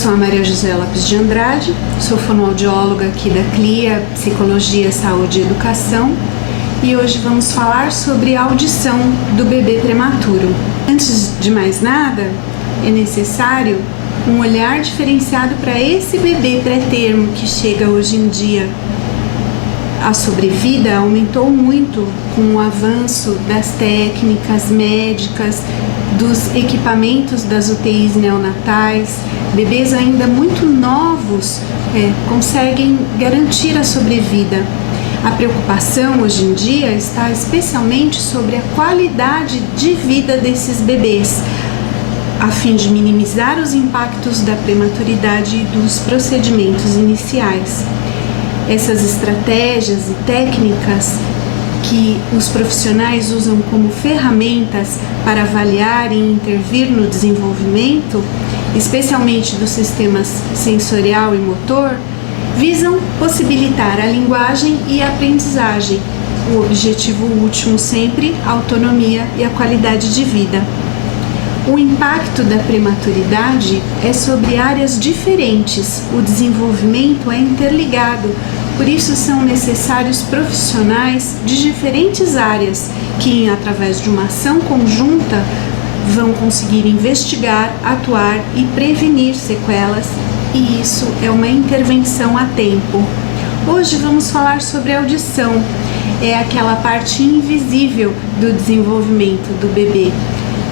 sou a Maria José Lopes de Andrade, sou fonoaudióloga aqui da CLIA, Psicologia, Saúde e Educação, e hoje vamos falar sobre a audição do bebê prematuro. Antes de mais nada, é necessário um olhar diferenciado para esse bebê pré-termo que chega hoje em dia. A sobrevida aumentou muito com o avanço das técnicas médicas, dos equipamentos das UTIs neonatais. Bebês ainda muito novos conseguem garantir a sobrevida. A preocupação hoje em dia está especialmente sobre a qualidade de vida desses bebês, a fim de minimizar os impactos da prematuridade e dos procedimentos iniciais. Essas estratégias e técnicas que os profissionais usam como ferramentas para avaliar e intervir no desenvolvimento, especialmente dos sistemas sensorial e motor, visam possibilitar a linguagem e a aprendizagem, o objetivo último sempre a autonomia e a qualidade de vida. O impacto da prematuridade é sobre áreas diferentes, o desenvolvimento é interligado, por isso são necessários profissionais de diferentes áreas que, através de uma ação conjunta, vão conseguir investigar, atuar e prevenir sequelas, e isso é uma intervenção a tempo. Hoje vamos falar sobre a audição, é aquela parte invisível do desenvolvimento do bebê.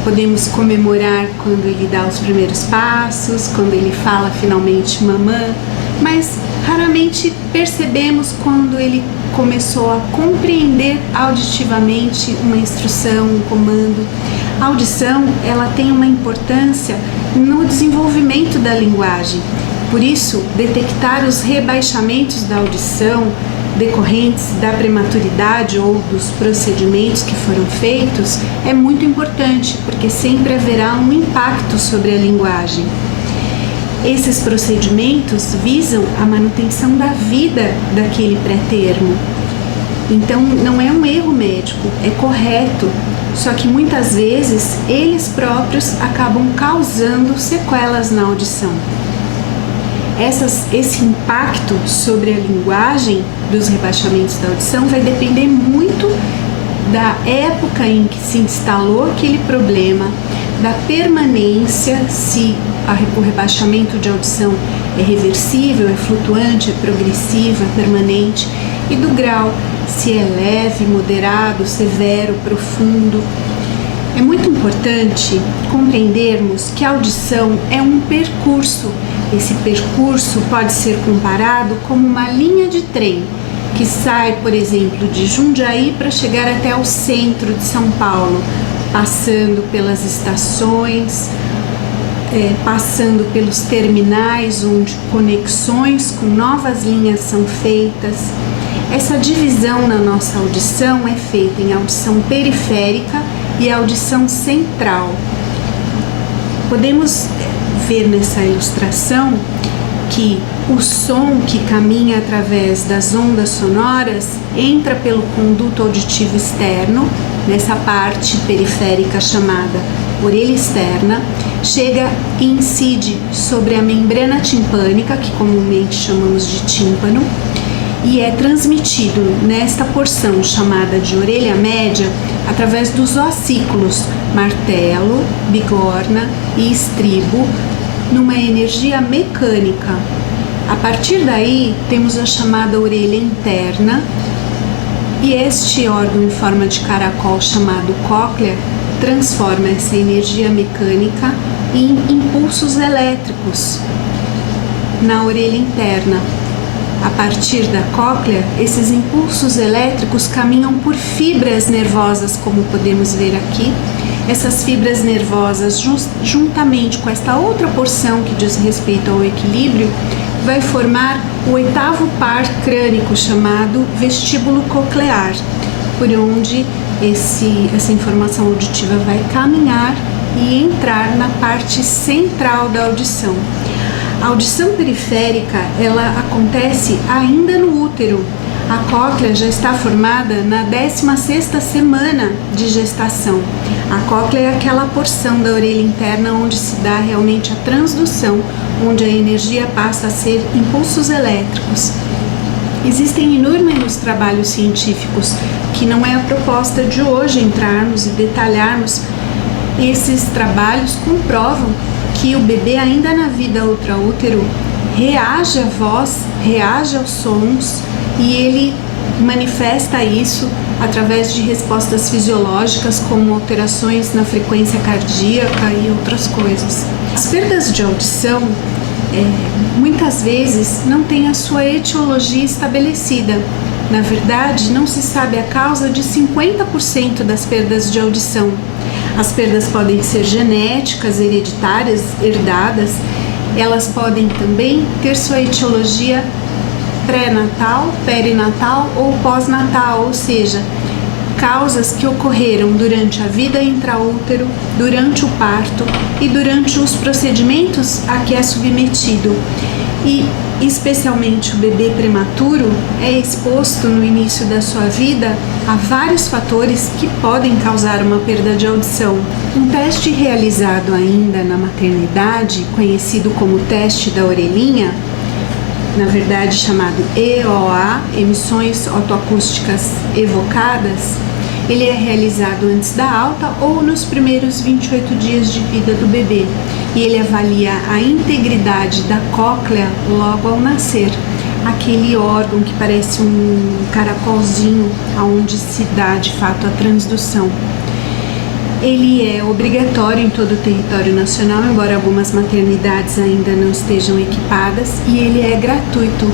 Podemos comemorar quando ele dá os primeiros passos, quando ele fala finalmente mamã, mas raramente percebemos quando ele começou a compreender auditivamente uma instrução, um comando. A audição, ela tem uma importância no desenvolvimento da linguagem. Por isso, detectar os rebaixamentos da audição decorrentes da prematuridade ou dos procedimentos que foram feitos é muito importante, porque sempre haverá um impacto sobre a linguagem. Esses procedimentos visam a manutenção da vida daquele pré-termo. Então, não é um erro médico, é correto, só que muitas vezes eles próprios acabam causando sequelas na audição. Esse impacto sobre a linguagem dos rebaixamentos da audição vai depender muito da época em que se instalou aquele problema, da permanência, se o rebaixamento de audição é reversível, é flutuante, é progressivo, é permanente, e do grau, se é leve, moderado, severo, profundo. É muito importante compreendermos que a audição é um percurso. Esse percurso pode ser comparado como uma linha de trem que sai, por exemplo, de Jundiaí para chegar até o centro de São Paulo, passando pelas estações, passando pelos terminais onde conexões com novas linhas são feitas. Essa divisão na nossa audição é feita em audição periférica e audição central. Podemos ver nessa ilustração que o som que caminha através das ondas sonoras entra pelo conduto auditivo externo, nessa parte periférica chamada orelha externa, chega e incide sobre a membrana timpânica, que comumente chamamos de tímpano, e é transmitido nesta porção chamada de orelha média através dos ossículos martelo, bigorna e estribo, numa energia mecânica. A partir daí temos a chamada orelha interna, e este órgão em forma de caracol chamado cóclea transforma essa energia mecânica em impulsos elétricos na orelha interna. A partir da cóclea, esses impulsos elétricos caminham por fibras nervosas, como podemos ver aqui. Essas fibras nervosas, juntamente com esta outra porção que diz respeito ao equilíbrio, vai formar o oitavo par crânico, chamado vestíbulo coclear, por onde essa informação auditiva vai caminhar e entrar na parte central da audição. A audição periférica, ela acontece ainda no útero. A cóclea já está formada na 16ª semana de gestação. A cóclea é aquela porção da orelha interna onde se dá realmente a transdução onde a energia passa a ser impulsos elétricos. Existem inúmeros trabalhos científicos que não é a proposta de hoje entrarmos e detalharmos. Esses trabalhos comprovam que o bebê ainda na vida intraútero reage à voz, reage aos sons e ele manifesta isso através de respostas fisiológicas como alterações na frequência cardíaca e outras coisas. As perdas de audição muitas vezes não têm a sua etiologia estabelecida. Na verdade, não se sabe a causa de 50% das perdas de audição. As perdas podem ser genéticas, hereditárias, herdadas. Elas podem também ter sua etiologia pré-natal, perinatal ou pós-natal, ou seja, causas que ocorreram durante a vida intraútero, durante o parto e durante os procedimentos a que é submetido. E especialmente o bebê prematuro é exposto no início da sua vida a vários fatores que podem causar uma perda de audição. Um teste realizado ainda na maternidade, conhecido como teste da orelhinha, na verdade chamado EOA, emissões otoacústicas evocadas, ele é realizado antes da alta ou nos primeiros 28 dias de vida do bebê e ele avalia a integridade da cóclea logo ao nascer, aquele órgão que parece um caracolzinho onde se dá de fato a transdução. Ele é obrigatório em todo o território nacional, embora algumas maternidades ainda não estejam equipadas, e ele é gratuito.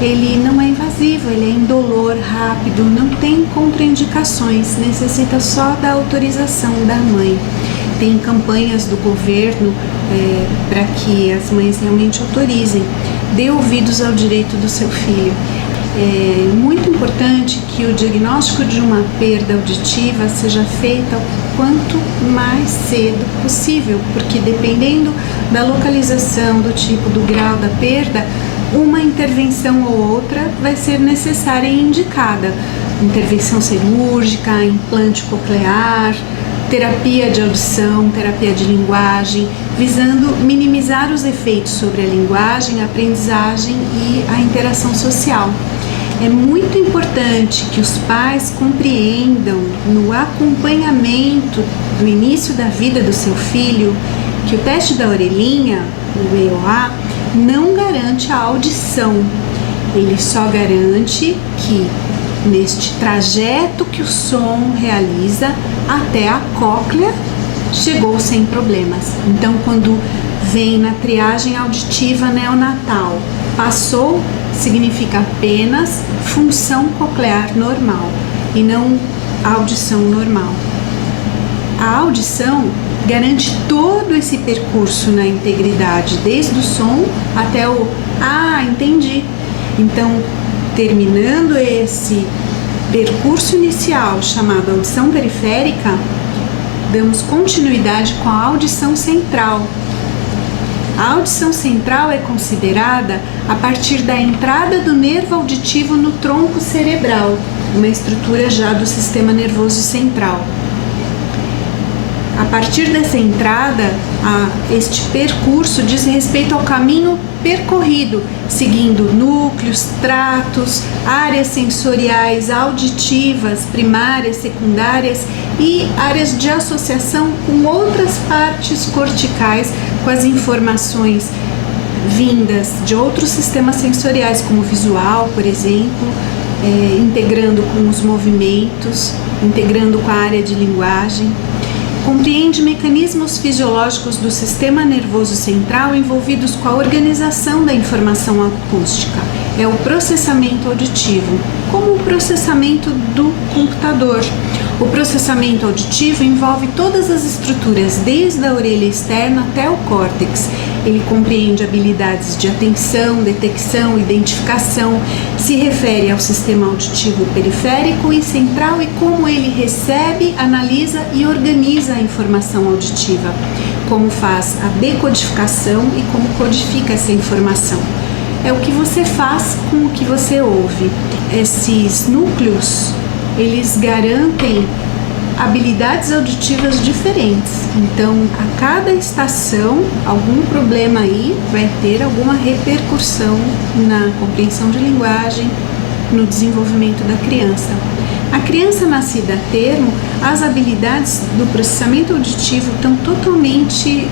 Ele não é invasivo, ele é indolor, rápido, não tem contraindicações, necessita só da autorização da mãe. Tem campanhas do governo para que as mães realmente autorizem. Dê ouvidos ao direito do seu filho. É muito importante que o diagnóstico de uma perda auditiva seja feita o quanto mais cedo possível, porque dependendo da localização, do tipo, do grau da perda, uma intervenção ou outra vai ser necessária e indicada. Intervenção cirúrgica, implante coclear, terapia de audição, terapia de linguagem, visando minimizar os efeitos sobre a linguagem, a aprendizagem e a interação social. É muito importante que os pais compreendam no acompanhamento do início da vida do seu filho que o teste da orelhinha, o EOA, não garante a audição. Ele só garante que neste trajeto que o som realiza até a cóclea chegou sem problemas. Então, quando vem na triagem auditiva neonatal, passou, significa apenas função coclear normal e não audição normal. A audição garante todo esse percurso na integridade, desde o som até o entendi. Então, terminando esse percurso inicial chamado audição periférica, damos continuidade com a audição central. A audição central é considerada a partir da entrada do nervo auditivo no tronco cerebral, uma estrutura já do sistema nervoso central. A partir dessa entrada, este percurso diz respeito ao caminho percorrido, seguindo núcleos, tratos, áreas sensoriais auditivas, primárias, secundárias e áreas de associação com outras partes corticais, com as informações vindas de outros sistemas sensoriais, como o visual, por exemplo, integrando com os movimentos, integrando com a área de linguagem. Compreende mecanismos fisiológicos do sistema nervoso central envolvidos com a organização da informação acústica. É o processamento auditivo, como o processamento do computador. O processamento auditivo envolve todas as estruturas, desde a orelha externa até o córtex. Ele compreende habilidades de atenção, detecção, identificação, se refere ao sistema auditivo periférico e central e como ele recebe, analisa e organiza a informação auditiva, como faz a decodificação e como codifica essa informação. É o que você faz com o que você ouve. Esses núcleos, eles garantem habilidades auditivas diferentes. Então, a cada estação, algum problema aí vai ter alguma repercussão na compreensão de linguagem, no desenvolvimento da criança. A criança nascida a termo, as habilidades do processamento auditivo estão totalmente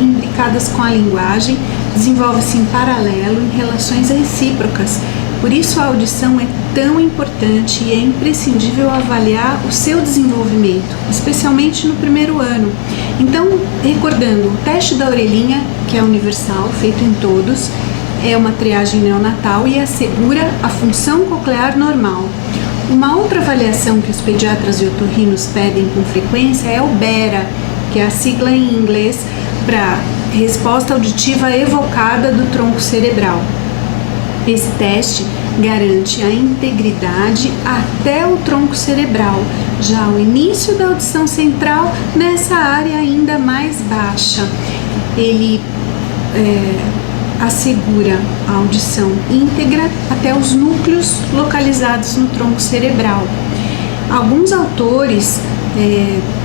imbricadas com a linguagem, desenvolve-se em paralelo, em relações recíprocas. Por isso a audição é tão importante e é imprescindível avaliar o seu desenvolvimento, especialmente no primeiro ano. Então, recordando, o teste da orelhinha, que é universal, feito em todos, é uma triagem neonatal e assegura a função coclear normal. Uma outra avaliação que os pediatras e otorrinos pedem com frequência é o BERA, que é a sigla em inglês para resposta auditiva evocada do tronco cerebral. Esse teste garante a integridade até o tronco cerebral, já o início da audição central nessa área ainda mais baixa. Ele assegura a audição íntegra até os núcleos localizados no tronco cerebral. Alguns autores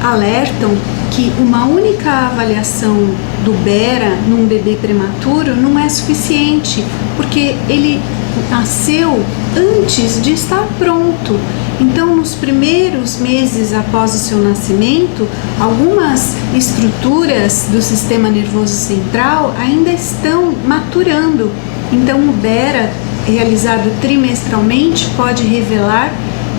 alertam que uma única avaliação do BERA num bebê prematuro não é suficiente, porque ele nasceu antes de estar pronto. Então, nos primeiros meses após o seu nascimento, algumas estruturas do sistema nervoso central ainda estão maturando. Então, o BERA, realizado trimestralmente, pode revelar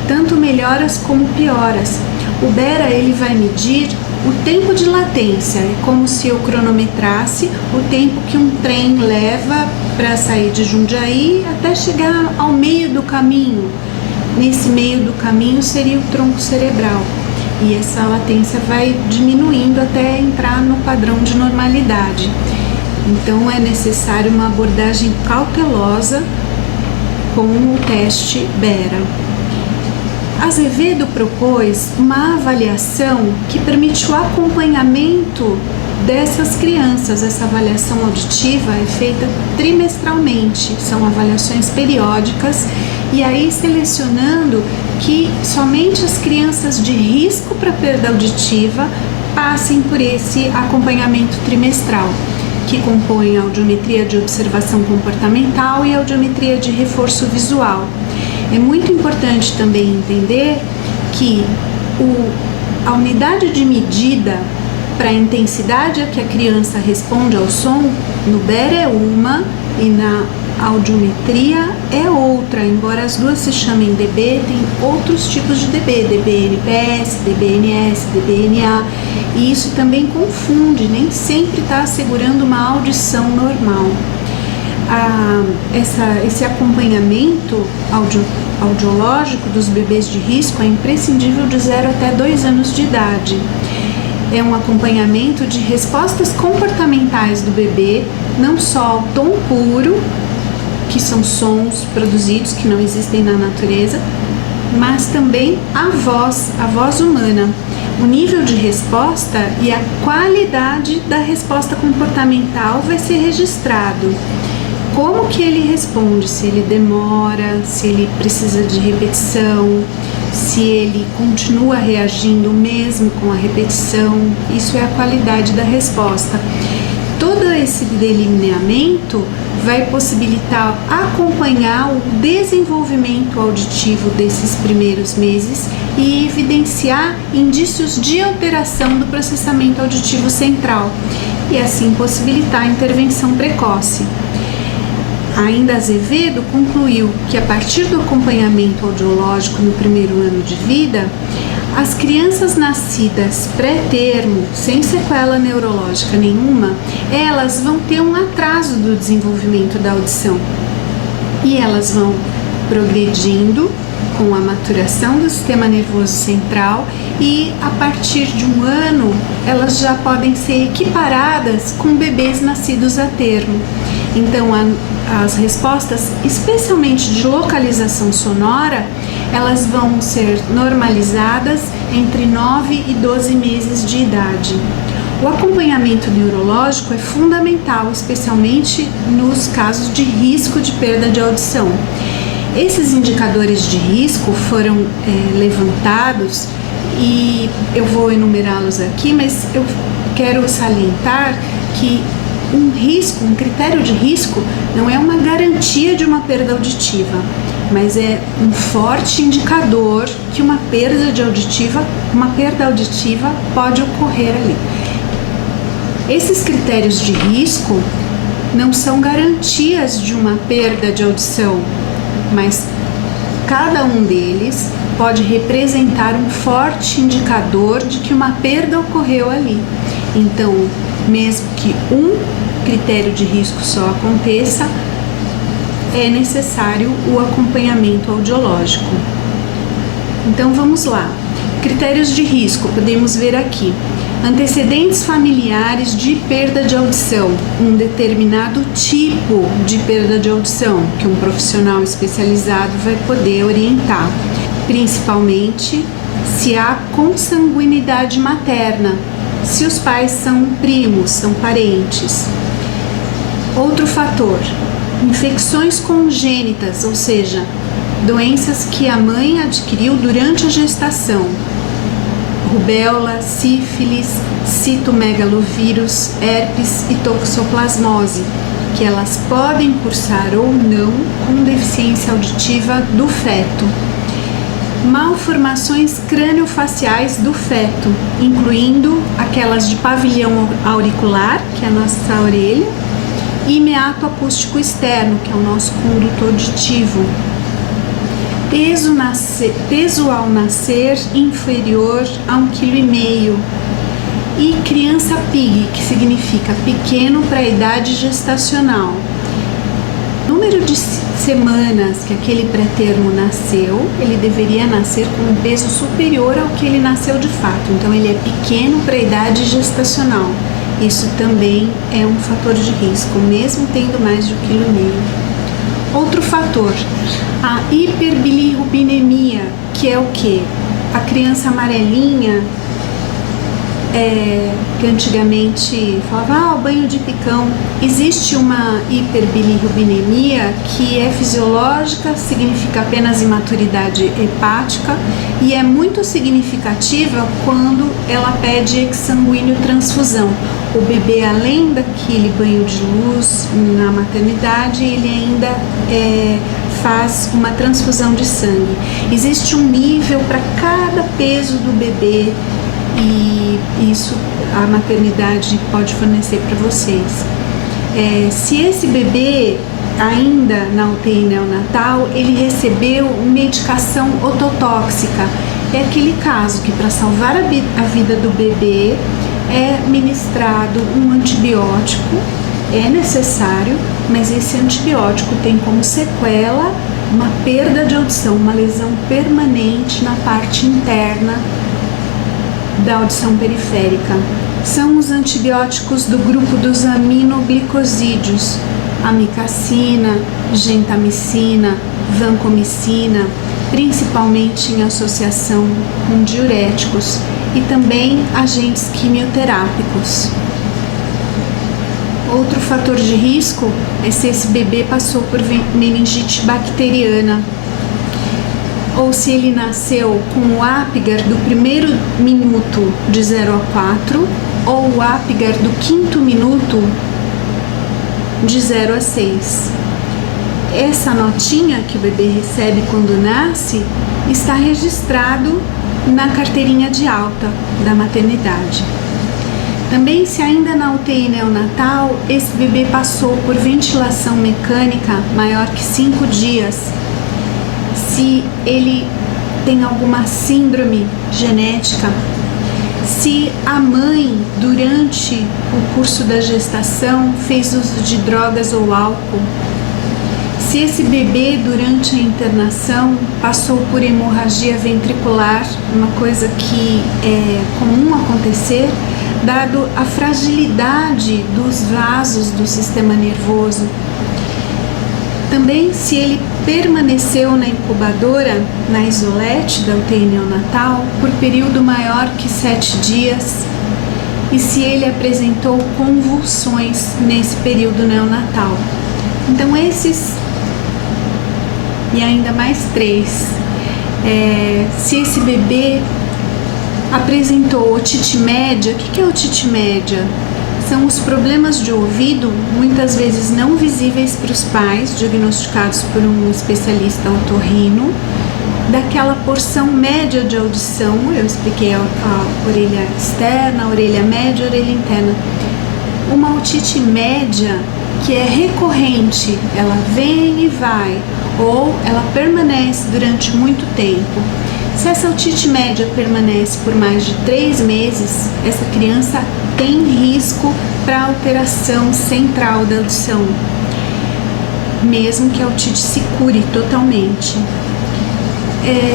tanto melhoras como pioras. O BERA ele vai medir o tempo de latência, é como se eu cronometrasse o tempo que um trem leva para sair de Jundiaí até chegar ao meio do caminho. Nesse meio do caminho seria o tronco cerebral e essa latência vai diminuindo até entrar no padrão de normalidade. Então é necessário uma abordagem cautelosa com o teste BERA. Azevedo propôs uma avaliação que permite o acompanhamento dessas crianças. Essa avaliação auditiva é feita trimestralmente, são avaliações periódicas, e aí selecionando que somente as crianças de risco para perda auditiva passem por esse acompanhamento trimestral, que compõe a audiometria de observação comportamental e a audiometria de reforço visual. É muito importante também entender que a unidade de medida para a intensidade a que a criança responde ao som, no BERA é uma e na audiometria é outra, embora as duas se chamem DB, tem outros tipos de DB, DBNPS, DBNS, DBNA, e isso também confunde, nem sempre está assegurando uma audição normal. Esse acompanhamento audiológico dos bebês de risco é imprescindível de 0 até 2 anos de idade. É um acompanhamento de respostas comportamentais do bebê, não só ao tom puro, que são sons produzidos que não existem na natureza, mas também a voz humana. O nível de resposta e a qualidade da resposta comportamental vai ser registrado. Como que ele responde, se ele demora, se ele precisa de repetição, se ele continua reagindo mesmo com a repetição, isso é a qualidade da resposta. Todo esse delineamento vai possibilitar acompanhar o desenvolvimento auditivo desses primeiros meses e evidenciar indícios de alteração do processamento auditivo central e assim possibilitar a intervenção precoce. Ainda Azevedo concluiu que a partir do acompanhamento audiológico no primeiro ano de vida, as crianças nascidas pré-termo, sem sequela neurológica nenhuma, elas vão ter um atraso do desenvolvimento da audição e elas vão progredindo com a maturação do sistema nervoso central e a partir de 1 ano elas já podem ser equiparadas com bebês nascidos a termo. Então as respostas, especialmente de localização sonora, elas vão ser normalizadas entre 9 e 12 meses de idade. O acompanhamento neurológico é fundamental, especialmente nos casos de risco de perda de audição. Esses indicadores de risco foram levantados E eu vou enumerá-los aqui, mas eu quero salientar que um critério de risco não é uma garantia de uma perda auditiva, mas é um forte indicador que uma perda auditiva pode ocorrer ali. Esses critérios de risco não são garantias de uma perda de audição, mas cada um deles pode representar um forte indicador de que uma perda ocorreu ali. Então, mesmo que um critério de risco só aconteça, é necessário o acompanhamento audiológico. Então vamos lá. Critérios de risco, podemos ver aqui. Antecedentes familiares de perda de audição, um determinado tipo de perda de audição que um profissional especializado vai poder orientar, principalmente se há consanguinidade materna, se os pais são primos, são parentes. Outro fator, infecções congênitas, ou seja, doenças que a mãe adquiriu durante a gestação, rubéola, sífilis, citomegalovírus, herpes e toxoplasmose, que elas podem cursar ou não com deficiência auditiva do feto. Malformações crâniofaciais do feto, incluindo aquelas de pavilhão auricular, que é a nossa orelha, e meato acústico externo, que é o nosso conduto auditivo. Peso ao nascer inferior a 1,5 kg. E criança PIG, que significa pequeno para a idade gestacional. Número de semanas que aquele pré-termo nasceu, ele deveria nascer com um peso superior ao que ele nasceu de fato. Então, ele é pequeno para a idade gestacional. Isso também é um fator de risco, mesmo tendo mais de 1,5 kg. Outro fator, a hiperbilirrubinemia, que é o que? A criança amarelinha, que antigamente falava, o banho de picão. Existe uma hiperbilirrubinemia que é fisiológica, significa apenas imaturidade hepática e é muito significativa quando ela pede exsanguíneo transfusão. O bebê, além daquele banho de luz na maternidade, ele ainda faz uma transfusão de sangue. Existe um nível para cada peso do bebê e isso a maternidade pode fornecer para vocês. Se esse bebê ainda na UTI neonatal, ele recebeu medicação ototóxica, é aquele caso que para salvar a vida do bebê é ministrado um antibiótico, é necessário, mas esse antibiótico tem como sequela uma perda de audição, uma lesão permanente na parte interna da audição periférica. São os antibióticos do grupo dos aminoglicosídeos, amicacina, gentamicina, vancomicina, principalmente em associação com diuréticos e também agentes quimioterápicos. Outro fator de risco é se esse bebê passou por meningite bacteriana ou se ele nasceu com o Apgar do primeiro minuto de 0 a 4 ou o Apgar do quinto minuto de 0 a 6. Essa notinha que o bebê recebe quando nasce está registrado na carteirinha de alta da maternidade. Também, se ainda na UTI neonatal, esse bebê passou por ventilação mecânica maior que 5 dias, se ele tem alguma síndrome genética, se a mãe, durante o curso da gestação, fez uso de drogas ou álcool, se esse bebê, durante a internação, passou por hemorragia ventricular, uma coisa que é comum acontecer, dado a fragilidade dos vasos do sistema nervoso. Também, se ele permaneceu na incubadora, na isolete da UTI neonatal, por período maior que 7 dias, e se ele apresentou convulsões nesse período neonatal. Então, esses e ainda mais 3. Se esse bebê apresentou otite média. O que é otite média? São os problemas de ouvido, muitas vezes não visíveis para os pais, diagnosticados por um especialista otorrino, daquela porção média de audição. Eu expliquei a orelha externa, a orelha média, a orelha interna. Uma otite média que é recorrente, ela vem e vai, ou ela permanece durante muito tempo. Se essa otite média permanece por mais de 3 meses, essa criança tem risco para alteração central da audição, mesmo que a otite se cure totalmente.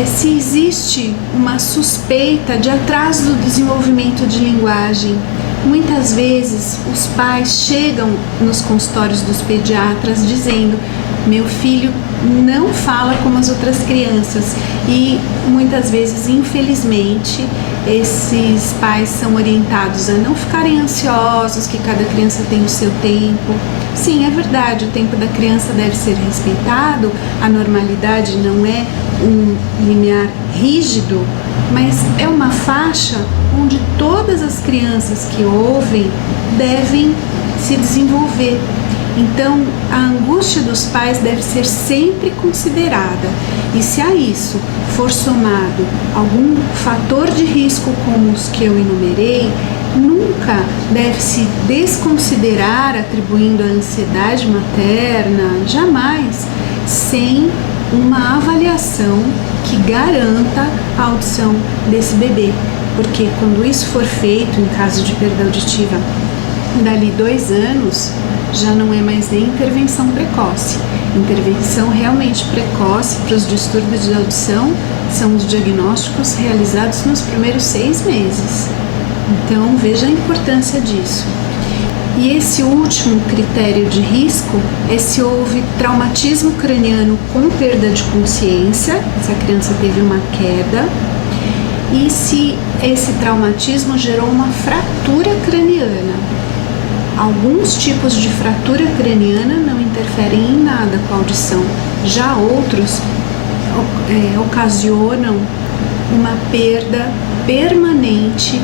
Se existe uma suspeita de atraso do desenvolvimento de linguagem, muitas vezes os pais chegam nos consultórios dos pediatras dizendo: meu filho não fala como as outras crianças, e muitas vezes, infelizmente, esses pais são orientados a não ficarem ansiosos, que cada criança tem o seu tempo. Sim, é verdade, o tempo da criança deve ser respeitado, a normalidade não é um limiar rígido, mas é uma faixa onde todas as crianças que ouvem devem se desenvolver. Então, a angústia dos pais deve ser sempre considerada, e se a isso for somado algum fator de risco como os que eu enumerei, nunca deve se desconsiderar atribuindo a ansiedade materna, jamais, sem uma avaliação que garanta a audição desse bebê, porque quando isso for feito em caso de perda auditiva dali 2 anos, já não é mais nem intervenção precoce. Intervenção realmente precoce para os distúrbios de audição são os diagnósticos realizados nos primeiros 6 meses. Então, veja a importância disso. E esse último critério de risco é se houve traumatismo craniano com perda de consciência, se a criança teve uma queda, e se esse traumatismo gerou uma fratura craniana. Alguns tipos de fratura craniana não interferem em nada com a audição, já outros ocasionam uma perda permanente,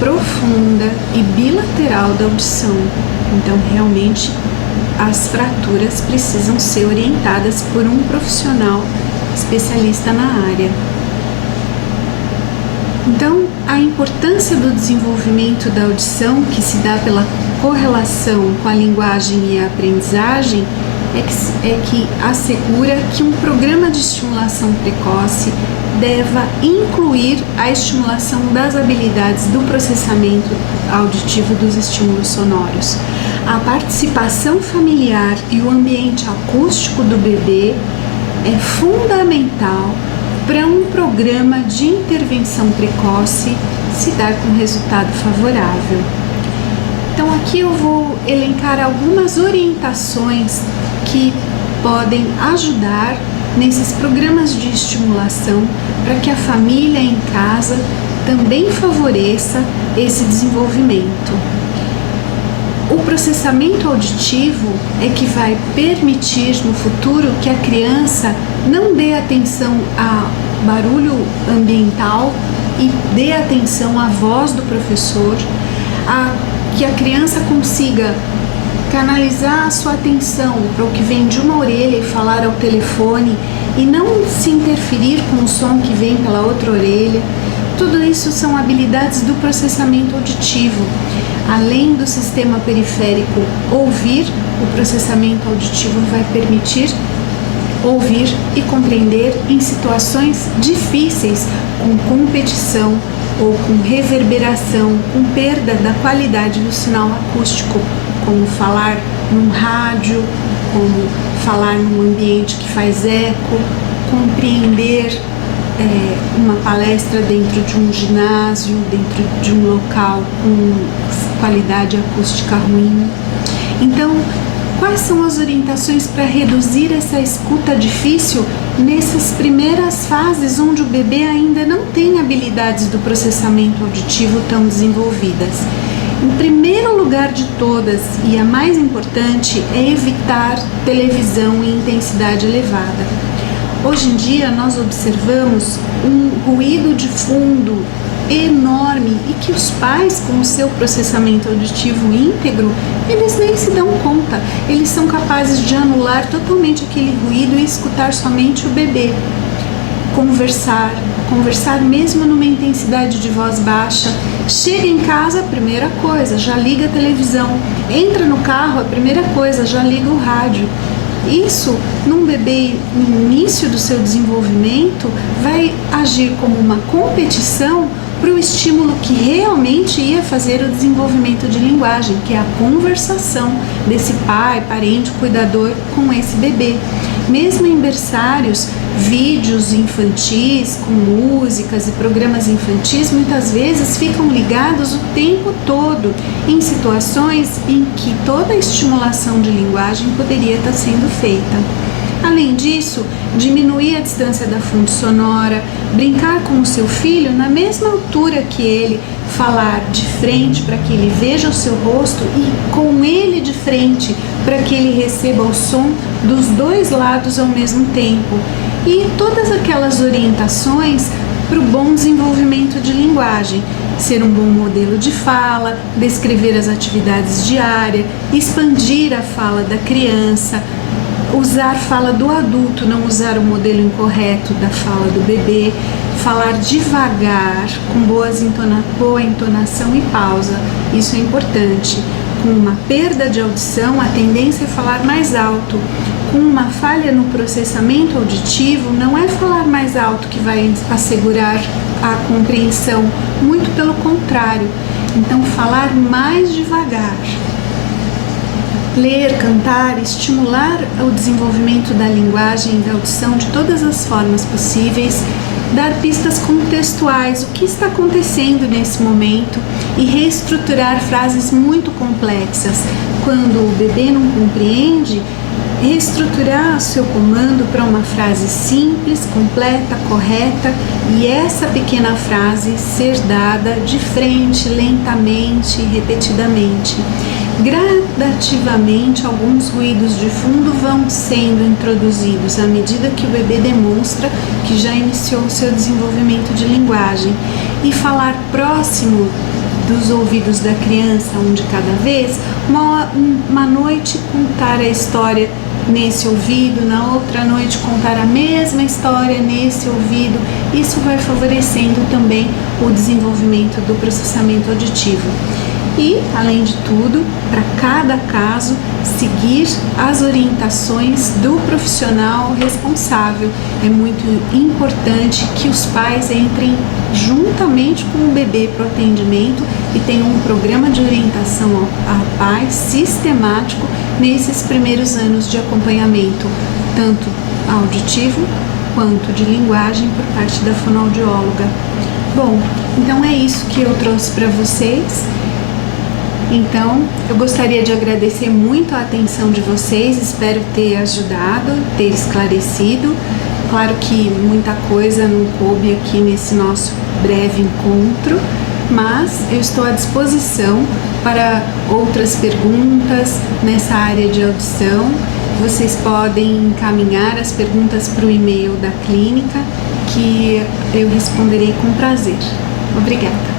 profunda e bilateral da audição. Então, realmente, as fraturas precisam ser orientadas por um profissional especialista na área. Então, a importância do desenvolvimento da audição, que se dá pela correlação com a linguagem e a aprendizagem, é que assegura que um programa de estimulação precoce deva incluir a estimulação das habilidades do processamento auditivo dos estímulos sonoros. A participação familiar e o ambiente acústico do bebê é fundamental para um programa de intervenção precoce se dar com resultado favorável. Então, aqui eu vou elencar algumas orientações que podem ajudar nesses programas de estimulação para que a família em casa também favoreça esse desenvolvimento. O processamento auditivo é que vai permitir no futuro que a criança não dê atenção a barulho ambiental e dê atenção à voz do professor, que a criança consiga canalizar a sua atenção para o que vem de uma orelha e falar ao telefone e não se interferir com o som que vem pela outra orelha. Tudo isso são habilidades do processamento auditivo. Além do sistema periférico ouvir, o processamento auditivo vai permitir ouvir e compreender em situações difíceis, com competição ou com reverberação, com perda da qualidade do sinal acústico, como falar num rádio, como falar num ambiente que faz eco, compreender uma palestra dentro de um ginásio, dentro de um local com qualidade acústica ruim. Então, quais são as orientações para reduzir essa escuta difícil nessas primeiras fases onde o bebê ainda não tem habilidades do processamento auditivo tão desenvolvidas? Em primeiro lugar de todas, e a mais importante, é evitar televisão em intensidade elevada. Hoje em dia nós observamos um ruído de fundo enorme e que os pais, com o seu processamento auditivo íntegro, eles nem se dão conta. Eles são capazes de anular totalmente aquele ruído e escutar somente o bebê. Conversar mesmo numa intensidade de voz baixa. Chega em casa, a primeira coisa, já liga a televisão. Entra no carro, a primeira coisa, já liga o rádio. Isso, num bebê no início do seu desenvolvimento, vai agir como uma competição para o estímulo que realmente ia fazer o desenvolvimento de linguagem, que é a conversação desse pai, parente, cuidador com esse bebê. Mesmo em berçários, vídeos infantis com músicas e programas infantis muitas vezes ficam ligados o tempo todo em situações em que toda a estimulação de linguagem poderia estar sendo feita. Além disso, diminuir a distância da fonte sonora, brincar com o seu filho na mesma altura que ele, falar de frente para que ele veja o seu rosto e com ele de frente para que ele receba o som dos dois lados ao mesmo tempo. E todas aquelas orientações para o bom desenvolvimento de linguagem. Ser um bom modelo de fala, descrever as atividades diárias, expandir a fala da criança, usar fala do adulto, não usar o modelo incorreto da fala do bebê, falar devagar, com boa entonação e pausa, isso é importante. Com uma perda de audição, a tendência é falar mais alto. Com uma falha no processamento auditivo, não é falar mais alto que vai assegurar a compreensão, muito pelo contrário. Então, falar mais devagar. Ler, cantar, estimular o desenvolvimento da linguagem e da audição de todas as formas possíveis, dar pistas contextuais, o que está acontecendo nesse momento e reestruturar frases muito complexas. Quando o bebê não compreende, reestruturar o seu comando para uma frase simples, completa, correta e essa pequena frase ser dada de frente, lentamente e repetidamente. Gradativamente, alguns ruídos de fundo vão sendo introduzidos à medida que o bebê demonstra que já iniciou o seu desenvolvimento de linguagem. E falar próximo dos ouvidos da criança, um de cada vez, uma noite contar a história nesse ouvido, na outra noite contar a mesma história nesse ouvido. Isso vai favorecendo também o desenvolvimento do processamento auditivo. E, além de tudo, para cada caso, seguir as orientações do profissional responsável. É muito importante que os pais entrem juntamente com o bebê para o atendimento e tenham um programa de orientação ao pai sistemático nesses primeiros anos de acompanhamento, tanto auditivo quanto de linguagem por parte da fonoaudióloga. Bom, então é isso que eu trouxe para vocês. Então, eu gostaria de agradecer muito a atenção de vocês, espero ter ajudado, ter esclarecido. Claro que muita coisa não coube aqui nesse nosso breve encontro, mas eu estou à disposição para outras perguntas nessa área de audição. Vocês podem encaminhar as perguntas para o e-mail da clínica, que eu responderei com prazer. Obrigada.